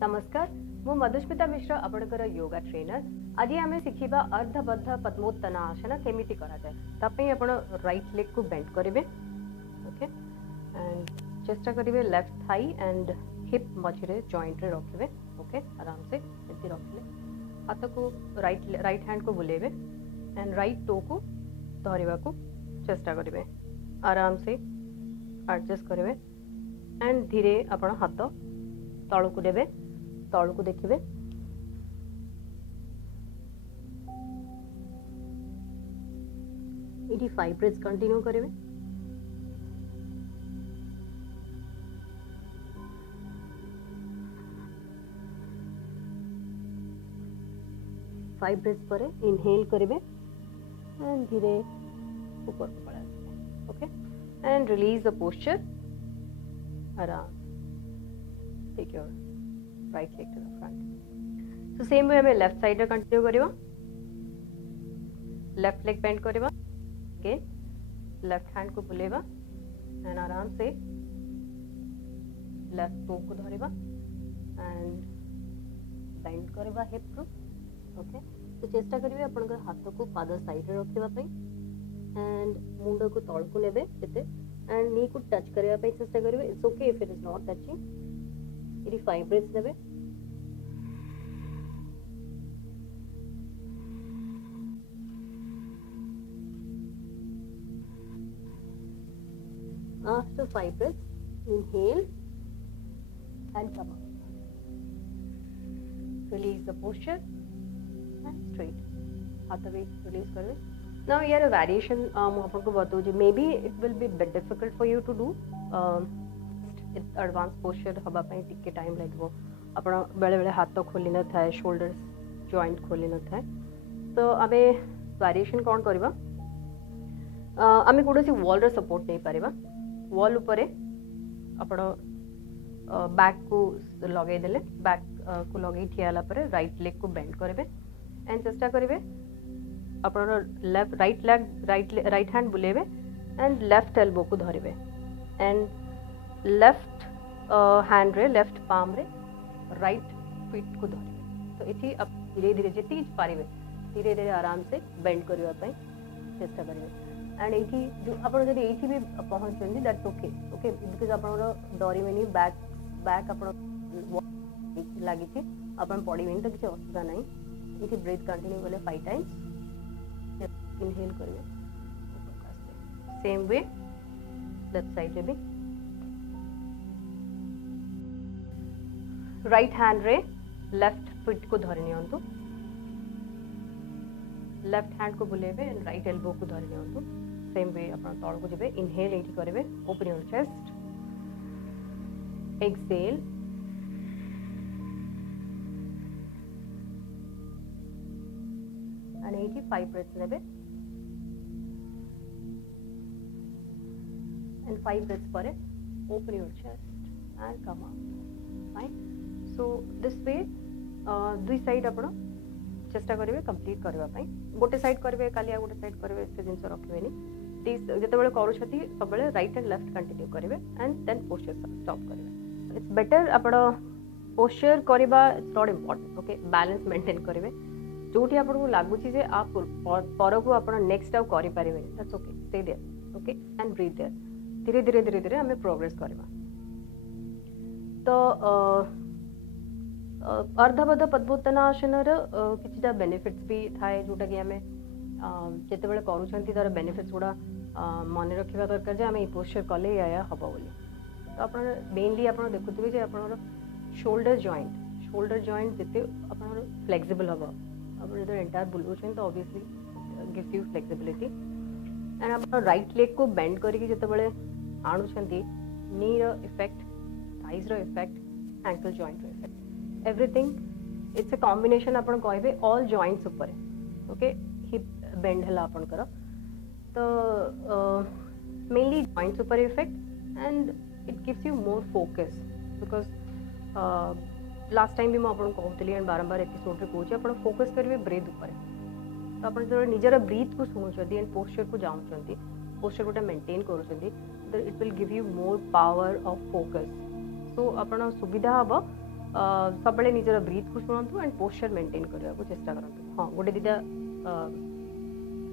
नमस्कार मु मधुस्मिता मिश्र आपणकर योगा ट्रेनर। आज आम शिखा अर्धबद्ध पद्मोत्तानासन केमिति करा जाए तापई आपण राइट लेग को बेंड करेंगे। ओके एंड चेष्टा करेंगे लेफ्ट थाई एंड हिप मझे जॉइंट रे रखिए। ओके आराम से एति रखिले हाथ को राइट हैंड को बुलेबे एंड राइट टो को धरवा को चेष्टा करेंगे। आराम से एडजस्ट करेंगे एंड धीरे आपण हाथ तल को देवे, तल को देखिए। ये 5 ब्रेथ्स कंटिन्यू करेंगे। फाइव ब्रेथ्स पर इनहेल करेंगे एंड धीरे ऊपर को पड़ा। Okay and release the posture. आराम take your right leg to the front. So same way हमें लेफ्ट साइड कंटिन्यू करिवा। लेफ्ट लेग बेंड करिवा। अगेन लेफ्ट हैंड को बुलेवा एंड आराम से लेफ्ट टो को धरिवा एंड बेंड करिवा हिप को। ओके तो चेष्टा करिवे आपन हाथ को पाद साइड रे रखिबा पई एंड मुंड को तळ को लेबे एते एंड नी को टच करिया पई चेष्टा करिवे। It's okay if it is not touching. Eri 5 breaths लेबे। After 5 breaths, inhale and come out. Release the posture and straight. हाथ भी release करें। Now here a variation मैं आपको बताऊँ जी। Maybe it will be a bit difficult for you to do. Advance posture हवा पाई टिके time लगो। आपण बेले बेले हाथ खोली न थाए, शोल्डर जॉइंट खोली न थाए। तो आमे वेरिएशन कौन करबा? आमे कोडोसी वॉल रे सपोर्ट नहीं पारिबा। वॉल ऊपर आपण बैक को लगे देले, बैक को लगे ठियाला पर राइट लेग को बेंड करबे एंड चेष्टा करबे आपण लेफ्ट राइट हैंड बुलेबे एंड लेफ्ट एल्बो को धरिबे एंड लेफ्ट हैंड रे लेफ्ट पाम रे राइट फीट को धरिबे। तो एठी आप धीरे धीरे जेती पारिबे धीरे धीरे आराम से बेंड करबा पई चेष्टा करिवे एंड एठी जो आपण जदी एठी भी पहुंचेंदी दैट्स ओके। ओके बिकॉज़ आपण डरिवेनी बैक आपण लागि छी आपण पडिवेनी तो किछ असुविधा नाही। एठी ब्रीथ कंटिन्यू करले 5 टाइम्स इनहेल करिवे। सेम वे लेफ्ट साइड रे भी राइट हैंड रे लेफ्ट फुट को धरि नियंतु, लेफ्ट हैंड को बुलेबे एंड राइट एल्बो को धरि नियंतु। सेम वे अपन तळ को जेबे। इनहेल एठी करिवे, open your chest, exhale and एठी 5 ब्रेथ्स लेबे एंड 5 ब्रेथ्स पर open your chest and come out. Fine. So this way दुई साइड आपण चेष्टा करेंगे कंप्लीट करने। गोटे साइड करेंगे काली गोटे साइड करेंगे से जिन रखेनि। जिते करुँच सब राइट एंड लेफ्ट कंटिन्यू करेंगे एंड देन पोस्चर स्टॉप करेंगे। इट्स बेटर आप पोस्चर करवा it's not important. Okay balance maintain करेंगे जोटी आपको लगुच आप पर को आप नेक्स्ट आउ करें that's okay stay there. Okay and breathe there. धीरे धीरे धीरे धीरे आम प्रोग्रेस करवा। तो अर्धबद्ध पद्मोत्तानासन किछिटा बेनिफिट्स भी थाए जोटा कि आम जिते बड़े करूँ तार बेनिफिट्स गुड़ा मन रखा दरकार जे आम ये पोस्चर कले या हम बोली। तो आप मेनली आप देखुए जे आप शोल्डर जॉइंट जिते आप फ्लेक्सिबल हम आप जो एंटायर बुलाऊँ तो obviously gives you flexibility and आप राइट लेग को बेंड करके जिते आणुंट knee effect, thighs effect, ankle joint effect, everything it's a combination आपण कहबे ऑल जॉइंट्स ऊपर। ओके हिप बेंड हला आपनकर तो मेनली जॉइंट्स ऊपर effect and it gives you more focus because last time भी मुझे कहती एंड बारंबार एपिसोड रे कहूँ आप फोकस करेंगे ब्रीथ ऊपर। तो आप जो निजर ब्रीथ को शुणुंट एंड पोस्चर को जाऊँच पोस्चर गोटे मेंटेन कर it will give you more power of focus. So आप सुविधा हम सब निजर ब्रीथ को शुणु एंड पोस्चर मेंटेन करने को चेष्टा करूँ। हाँ गोटे दीटा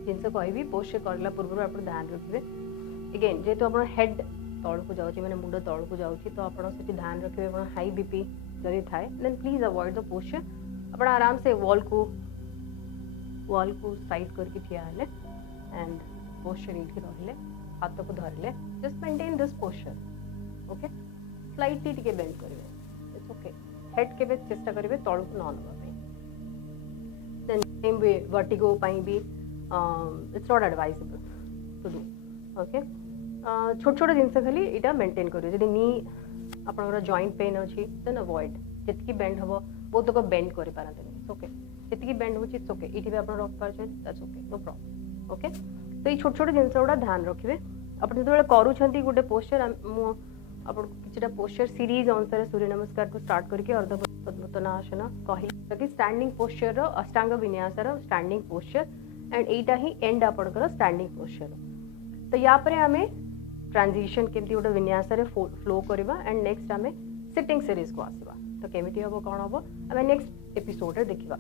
जिनस कहि पोस्चर करला पूर्व आप ध्यान रखिए अगेन जेहेतु आप हेड तौल को जाऊँगी मैंने मुंड तौल को जाऊँगी तो आप ध्यान रखिए आप हाई बीपी जदि थाए then please avoid the posture. आप आराम से वॉल को साइड करके ठिया हेले एंड पोस्चर ये रहिले हाथ को धरले just maintain this posture okay. Slightly टिके बेंड करेंगे इट्स ओके। हेड के चेष्टा करेंगे तौल को न नवा देन सेम वे वर्टिगो भी it's not advisable to do okay. छोट छोट जिनस खाली यहाँ मेंटेन करेंगे जब नी आप जॉइंट पेन अच्छी देन अवॉइड जी बेंड हम बहुत लोग बेंड कर पारते इट्स ओके जी बेंड हो इट्स ओके ये भी आप रख पारे that's okay no problem okay. तो ये छोट छोट जिनस गुड़ा ध्यान रखिए आप जो करूँ गोटे पोस्चर आप किसी पोस्चर सीरीज अनुसार सूर्य नमस्कार को स्टार्ट करके अर्ध पद्मोत्तानासन कहली standing posture Ashtanga विन्यासर standing posture and Etah he and आपणकर स्टैंडिंग पोस्चर। तो या पर आम ट्रांजिशन केमती गोटे विन्यास फ्लो करवा एंड नेक्स्ट आम सिटिंग सीरीज को आसवा तो केमिटी हम कौन हम आम नेक्स्ट एपिसोड देखा।